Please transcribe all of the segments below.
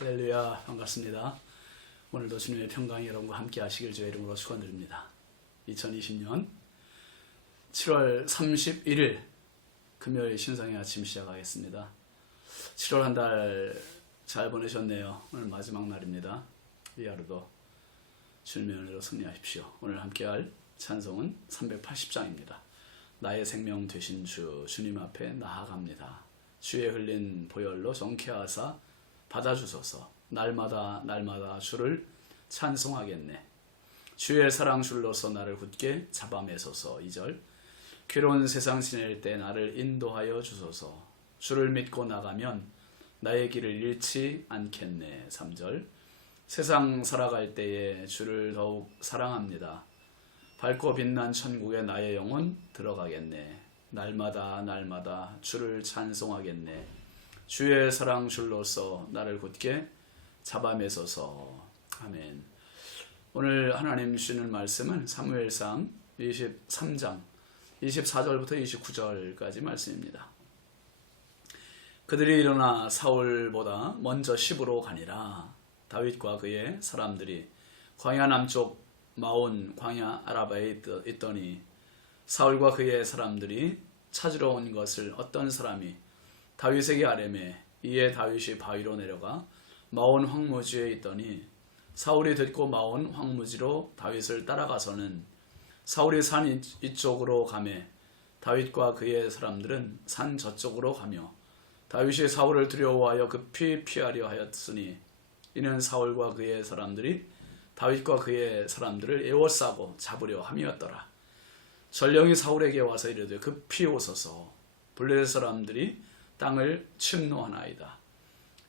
할렐루야, 반갑습니다. 오늘도 주님의 평강이 여러분과 함께 하시길 주의 이름으로 축원드립니다. 2020년 7월 31일 금요일 신성의 아침 시작하겠습니다. 7월 한 달 잘 보내셨네요. 오늘 마지막 날입니다. 이 하루도 주님의 은혜로 승리하십시오. 오늘 함께할 찬송은 380장입니다. 나의 생명 되신 주님 앞에 나아갑니다. 주의 흘린 보혈로 정케하사 받아주소서. 날마다 주를 찬송하겠네. 주의 사랑 줄로서 나를 굳게 잡아매소서. 2절 괴로운 세상 지낼 때 나를 인도하여 주소서. 주를 믿고 나가면 나의 길을 잃지 않겠네. 3절 세상 살아갈 때에 주를 더욱 사랑합니다. 밝고 빛난 천국에 나의 영혼 들어가겠네. 날마다 주를 찬송하겠네. 주의 사랑 줄로서 나를 굳게 잡아매소서. 아멘. 오늘 하나님 주시는 말씀은 사무엘상 23장 24절부터 29절까지 말씀입니다. 그들이 일어나 사울보다 먼저 시브로 가니라. 다윗과 그의 사람들이 광야 남쪽 마온 광야 아라바에 있더니 사울과 그의 사람들이 찾으러 온 것을 어떤 사람이 다윗에게 아뢰매. 이에 다윗이 바위로 내려가 마온 황무지에 있더니 사울이 듣고 마온 황무지로 다윗을 따라가서는 사울이 산 이쪽으로 가매 다윗과 그의 사람들은 산 저쪽으로 가며 다윗이 사울을 두려워하여 급히 피하려 하였으니 이는 사울과 그의 사람들이 다윗과 그의 사람들을 에워싸고 잡으려 함이었더라. 전령이 사울에게 와서 이르되 급히 오소서. 블레셋 사람들이 땅을 침노하나이다.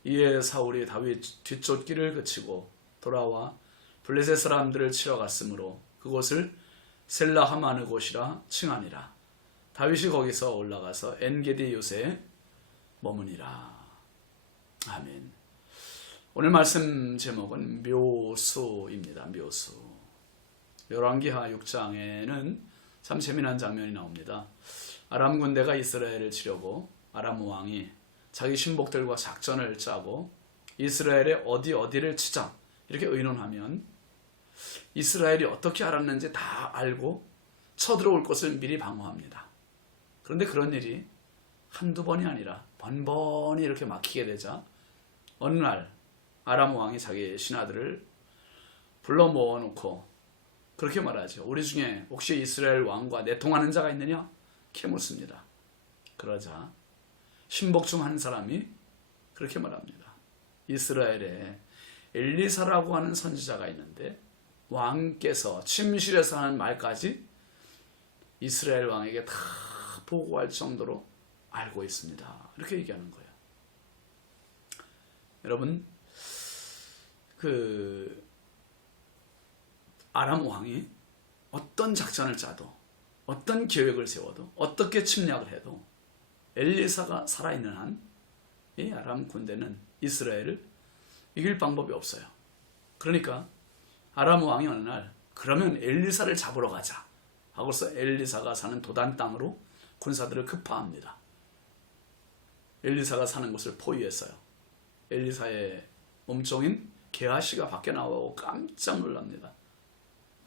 이에 사울이 다윗 뒤쫓기를 그치고 돌아와 블레셋 사람들을 치러 갔으므로 그곳을 셀라하마느 곳이라 칭하니라. 다윗이 거기서 올라가서 엔게디 요새에 머무니라. 아멘. 오늘 말씀 제목은 묘수입니다. 묘수. 열왕기하 6장에는 참 재미난 장면이 나옵니다. 아람 군대가 이스라엘을 치려고 아람 왕이 자기 신복들과 작전을 짜고 이스라엘의 어디를 치자 이렇게 의논하면 이스라엘이 어떻게 알았는지 다 알고 쳐들어올 것을 미리 방어합니다. 그런데 그런 일이 한두 번이 아니라 번번이 이렇게 막히게 되자 어느 날 아람 왕이 자기 신하들을 불러 모아놓고 그렇게 말하죠. 우리 중에 혹시 이스라엘 왕과 내통하는 자가 있느냐? 이렇게 묻습니다. 그러자 신복 중 한 사람이 그렇게 말합니다. 이스라엘에 엘리사라고 하는 선지자가 있는데 왕께서 침실에서 하는 말까지 이스라엘 왕에게 다 보고할 정도로 알고 있습니다. 이렇게 얘기하는 거예요. 여러분, 아람 왕이 어떤 작전을 짜도 어떤 계획을 세워도 어떻게 침략을 해도 엘리사가 살아있는 한 이 아람 군대는 이스라엘을 이길 방법이 없어요. 그러니까 아람 왕이 어느 날 그러면 엘리사를 잡으러 가자 하고서 엘리사가 사는 도단 땅으로 군사들을 급파합니다. 엘리사가 사는 곳을 포위했어요. 엘리사의 몸종인 게하시가 밖에 나오고 깜짝 놀랍니다.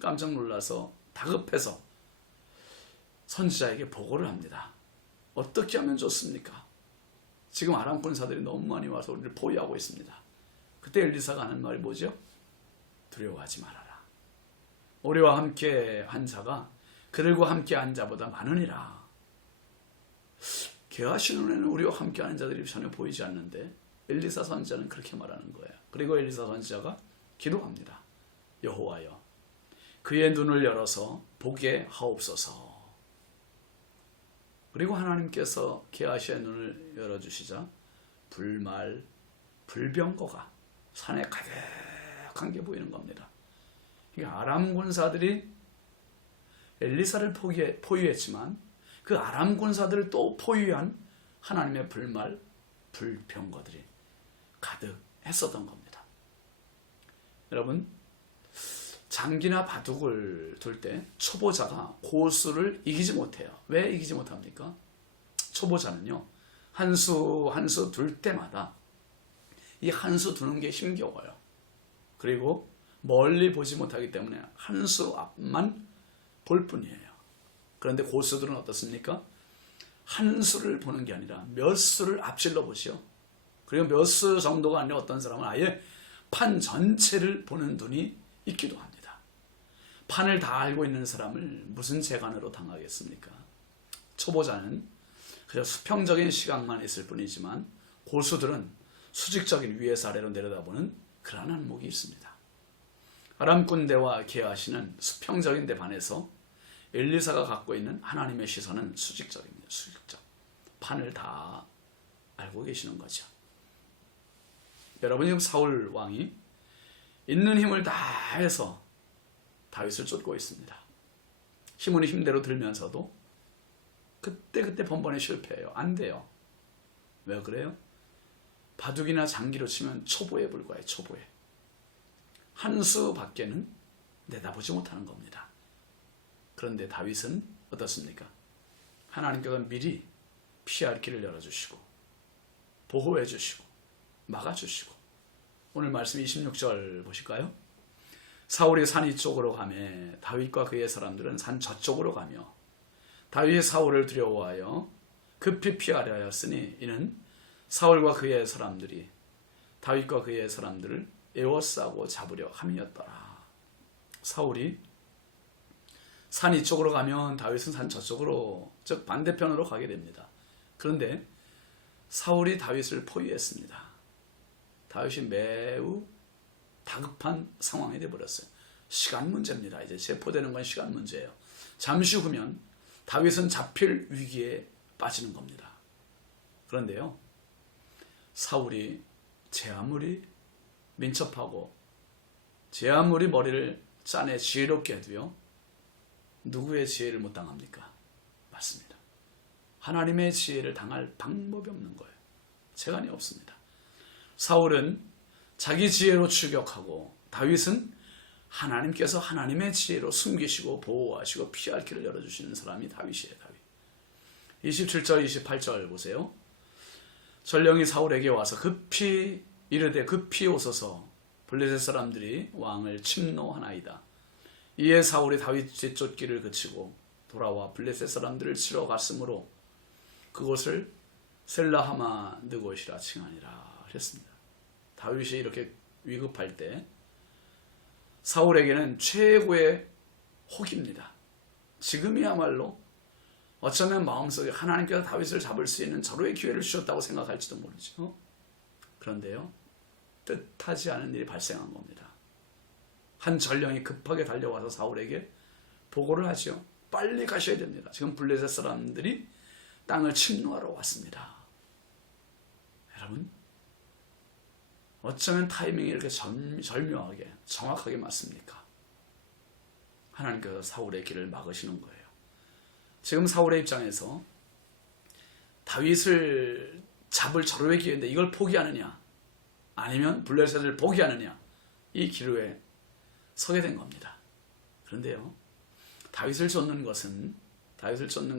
깜짝 놀라서 다급해서 선지자에게 보고를 합니다. 어떻게 하면 좋습니까? 지금 아람 군사들이 너무 많이 와서 우리를 포위하고 있습니다. 그때 엘리사가 하는 말이 뭐죠? 두려워하지 말아라. 우리와 함께 한 자가 그들과 함께 한 자보다 많으니라. 게하시 눈에는 우리와 함께 하는 자들이 전혀 보이지 않는데 엘리사 선지자는 그렇게 말하는 거예요. 그리고 엘리사 선지자가 기도합니다. 여호와여, 그의 눈을 열어서 보게 하옵소서. 그리고 하나님께서 게하시의 눈을 열어주시자 불병거가 산에 가득한 게 보이는 겁니다. 그러니까 아람 군사들이 엘리사를 포위했지만 그 아람 군사들을 또 포위한 하나님의 불병거들이 가득했었던 겁니다. 여러분, 장기나 바둑을 둘 때 초보자가 고수를 이기지 못해요. 왜 이기지 못합니까? 초보자는요, 한 수 한 수 둘 때마다 이 한 수 두는 게 힘겨워요. 그리고 멀리 보지 못하기 때문에 한 수 앞만 볼 뿐이에요. 그런데 고수들은 어떻습니까? 한 수를 보는 게 아니라 몇 수를 앞질러 보시오. 그리고 몇 수 정도가 아니라 어떤 사람은 아예 판 전체를 보는 눈이 있기도 합니다. 판을 다 알고 있는 사람을 무슨 재간으로 당하겠습니까? 초보자는 그저 수평적인 시각만 있을 뿐이지만 고수들은 수직적인 위에서 아래로 내려다보는 그러한 안목이 있습니다. 아람 군대와 게하시는 수평적인 데 반해서 엘리사가 갖고 있는 하나님의 시선은 수직적입니다. 수직적. 판을 다 알고 계시는 거죠. 여러분, 지금 사울 왕이 있는 힘을 다해서 다윗을 쫓고 있습니다. 힘은 힘대로 들면서도 그때 번번에 실패해요. 안 돼요. 왜 그래요? 바둑이나 장기로 치면 초보에 불과해요. 초보에. 한 수 밖에는 내다보지 못하는 겁니다. 그런데 다윗은 어떻습니까? 하나님께서 미리 피할 길을 열어주시고 보호해 주시고 막아주시고, 오늘 말씀 26절 보실까요? 사울이 산 이쪽으로 가매 다윗과 그의 사람들은 산 저쪽으로 가며 다윗이 사울을 두려워하여 급히 피하려 하였으니 이는 사울과 그의 사람들이 다윗과 그의 사람들을 에워싸고 잡으려 함이었더라. 사울이 산 이쪽으로 가면 다윗은 산 저쪽으로, 즉 반대편으로 가게 됩니다. 그런데 사울이 다윗을 포위했습니다. 다윗이 매우 다급한 상황이 되어버렸어요. 시간 문제입니다. 이제 체포되는 건 시간 문제예요. 잠시 후면 다윗은 잡힐 위기에 빠지는 겁니다. 그런데요, 사울이 제 아무리 민첩하고 제 아무리 머리를 짜내 지혜롭게 해도요, 누구의 지혜를 못 당합니까? 맞습니다. 하나님의 지혜를 당할 방법이 없는 거예요. 재간이 없습니다. 사울은 자기 지혜로 추격하고 다윗은 하나님께서 하나님의 지혜로 숨기시고 보호하시고 피할 길을 열어주시는 사람이 다윗이에요. 다윗. 27절 28절 보세요. 전령이 사울에게 와서 급히 이르되 급히 오소서, 블레셋 사람들이 왕을 침노하나이다. 이에 사울이 다윗 뒤쫓기를 그치고 돌아와 블레셋 사람들을 치러 갔으므로 그곳을 셀라하마 느곳이라 칭하니라 그랬습니다. 다윗이 이렇게 위급할 때 사울에게는 최고의 혹입니다. 지금이야말로 어쩌면 마음속에 하나님께서 다윗을 잡을 수 있는 절호의 기회를 주셨다고 생각할지도 모르죠. 그런데요, 뜻하지 않은 일이 발생한 겁니다. 한 전령이 급하게 달려와서 사울에게 보고를 하죠. 빨리 가셔야 됩니다. 지금 블레셋 사람들이 땅을 침노하러 왔습니다. 여러분, 어쩌면 타이밍이 이렇게 절묘하게 정확하게 맞습니까? 하나님께서 사울의 길을 막으시는 거예요. 지금 사울의 입장에서 다윗을 잡을 절호의 기회인데 이걸 포기하느냐 아니면 블레셋을 포기하느냐, 이 기로에 서게 된 겁니다. 그런데요, 다윗을 쫓는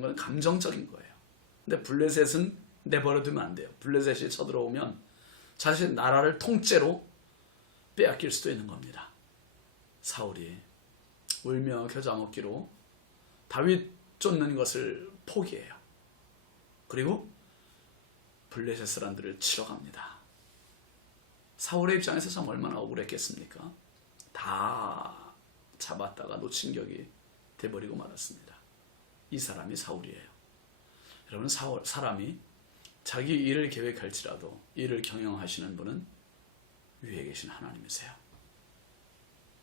건 감정적인 거예요. 근데 블레셋은 내버려두면 안 돼요. 블레셋이 쳐들어오면 자신 나라를 통째로 빼앗길 수도 있는 겁니다. 사울이 울며 겨자 먹기로 다윗 쫓는 것을 포기해요. 그리고 블레셋 사람들을 치러 갑니다. 사울의 입장에서 참 얼마나 억울했겠습니까? 다 잡았다가 놓친 격이 돼버리고 말았습니다. 이 사람이 사울이에요. 여러분, 사람이 자기 일을 계획할지라도 이를 경영하시는 분은 위에 계신 하나님이세요.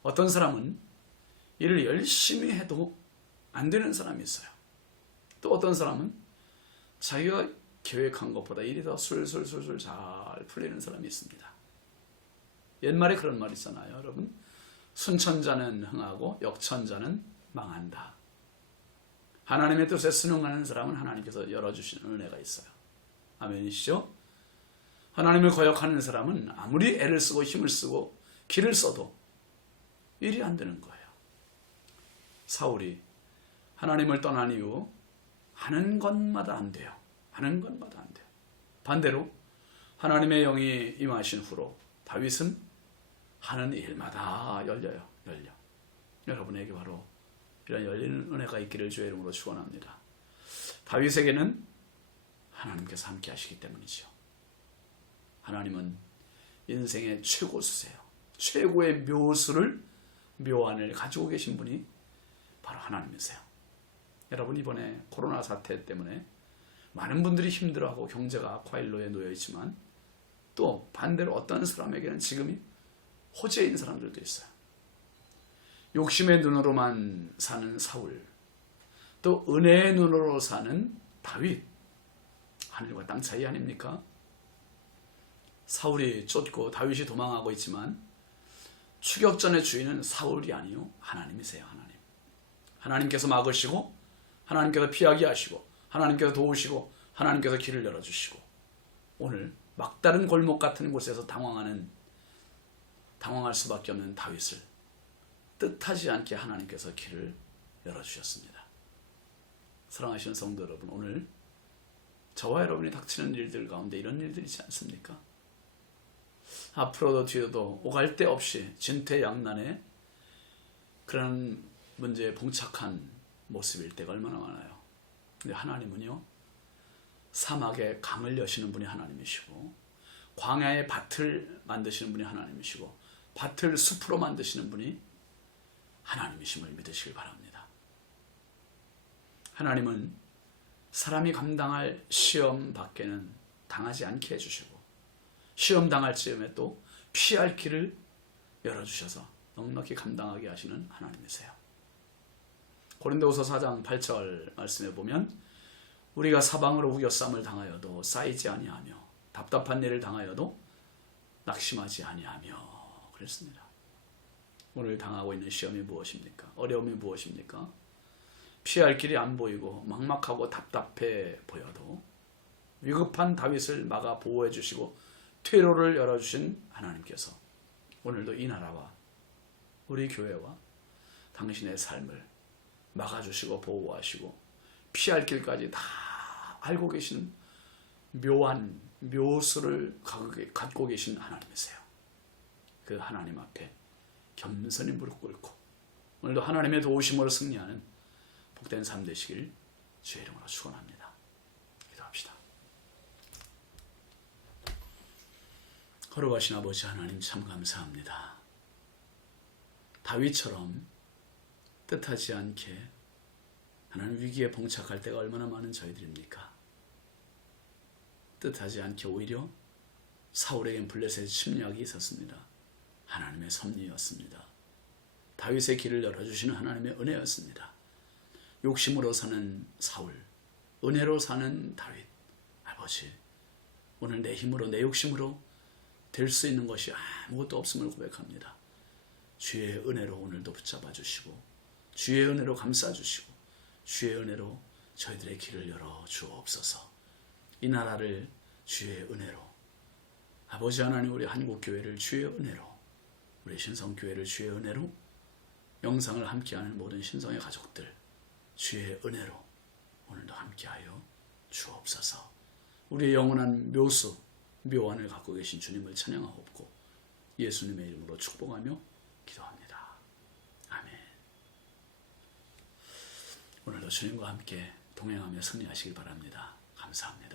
어떤 사람은 일을 열심히 해도 안 되는 사람이 있어요. 또 어떤 사람은 자기가 계획한 것보다 일이 더 술술술술 잘 풀리는 사람이 있습니다. 옛말에 그런 말 있잖아요, 여러분. 순천자는 흥하고 역천자는 망한다. 하나님의 뜻에 순응하는 사람은 하나님께서 열어주시는 은혜가 있어요. 아멘이시죠? 하나님을 거역하는 사람은 아무리 애를 쓰고 힘을 쓰고 길을 써도 일이 안 되는 거예요. 사울이 하나님을 떠난 이후 하는 것마다 안 돼요. 하는 것마다 안 돼요. 반대로 하나님의 영이 임하신 후로 다윗은 하는 일마다 열려. 여러분에게 바로 이런 열리는 은혜가 있기를 주의 이름으로 축원합니다. 다윗에게는 하나님께서 함께 하시기 때문이죠. 하나님은 인생의 최고수세요. 최고의 묘안을 가지고 계신 분이 바로 하나님이세요. 여러분, 이번에 코로나 사태 때문에 많은 분들이 힘들어하고 경제가 악화일로에 놓여 있지만 또 반대로 어떤 사람에게는 지금이 호재인 사람들도 있어요. 욕심의 눈으로만 사는 사울, 또 은혜의 눈으로 사는 다윗. 하늘과 땅 차이 아닙니까? 사울이 쫓고 다윗이 도망하고 있지만 추격전의 주인은 사울이 아니요 하나님이세요. 하나님께서 막으시고, 하나님께서 피하게 하시고, 하나님께서 도우시고, 하나님께서 길을 열어주시고, 오늘 막다른 골목 같은 곳에서 당황할 수밖에 없는 다윗을 뜻하지 않게 하나님께서 길을 열어주셨습니다. 사랑하시는 성도 여러분, 오늘 저와 여러분이 닥치는 일들 가운데 이런 일들이 있지 않습니까? 앞으로도 뒤에도 오갈 데 없이 진퇴양난의 그런 문제에 봉착한 모습일 때가 얼마나 많아요. 근데 하나님은요, 사막에 강을 여시는 분이 하나님이시고, 광야의 밭을 만드시는 분이 하나님이시고, 밭을 숲으로 만드시는 분이 하나님이심을 믿으시길 바랍니다. 하나님은 사람이 감당할 시험 밖에는 당하지 않게 해주시고, 시험 당할 즈음에 또 피할 길을 열어주셔서 넉넉히 감당하게 하시는 하나님이세요. 고린도후서 4장 8절 말씀에 보면 우리가 사방으로 우겨쌈을 당하여도 쌓이지 아니하며 답답한 일을 당하여도 낙심하지 아니하며 그랬습니다. 오늘 당하고 있는 시험이 무엇입니까? 어려움이 무엇입니까? 피할 길이 안 보이고 막막하고 답답해 보여도 위급한 다윗을 막아 보호해 주시고 퇴로를 열어주신 하나님께서 오늘도 이 나라와 우리 교회와 당신의 삶을 막아주시고 보호하시고 피할 길까지 다 알고 계시는 묘한 묘수를 갖고 계신 하나님이세요. 그 하나님 앞에 겸손히 무릎 꿇고 오늘도 하나님의 도우심으로 승리하는 복된 삶 되시길 주의 이름으로 축원합니다. 기도합시다. 거룩하신 아버지 하나님, 참 감사합니다. 다윗처럼 뜻하지 않게 하나님 위기에 봉착할 때가 얼마나 많은 저희들입니까? 뜻하지 않게 오히려 사울에겐 블레셋의 침략이 있었습니다. 하나님의 섭리였습니다. 다윗의 길을 열어주시는 하나님의 은혜였습니다. 욕심으로 사는 사울, 은혜로 사는 다윗. 아버지, 오늘 내 힘으로 내 욕심으로 될 수 있는 것이 아무것도 없음을 고백합니다. 주의 은혜로 오늘도 붙잡아 주시고, 주의 은혜로 감싸 주시고, 주의 은혜로 저희들의 길을 열어 주옵소서. 이 나라를 주의 은혜로, 아버지 하나님, 우리 한국교회를 주의 은혜로, 우리 신성교회를 주의 은혜로, 영상을 함께하는 모든 신성의 가족들 주의 은혜로 오늘도 함께하여 주옵소서. 우리의 영원한 묘수, 묘안을 갖고 계신 주님을 찬양하옵고 예수님의 이름으로 축복하며 기도합니다. 아멘. 오늘도 주님과 함께 동행하며 승리하시길 바랍니다. 감사합니다.